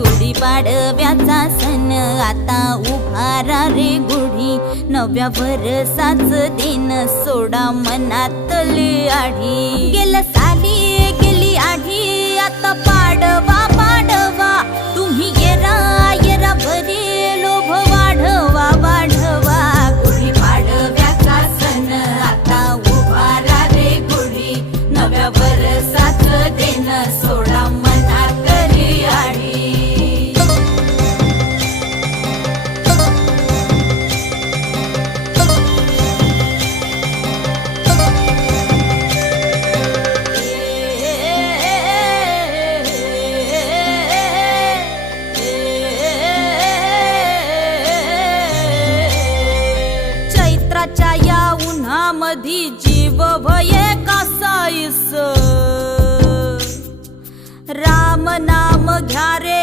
गुढीपाडव्याचा सण आता उभारा रे गुढी, नव्या वर्षाच दिन सोडा मनातली आढी। गेलं साली गेली आढी, आता पाडवा पाडवा, तुम्ही येरा येरा बरे लोभ वाढवा वाढवा। गुढीपाडव्याचा सण आता उभारा रे गुढी, नव्या वर्षाच दिन सोडा मनातली आढी। चैत्राच्या या उन्हामधी जीव भये कासाईस, राम नाम घ्या रे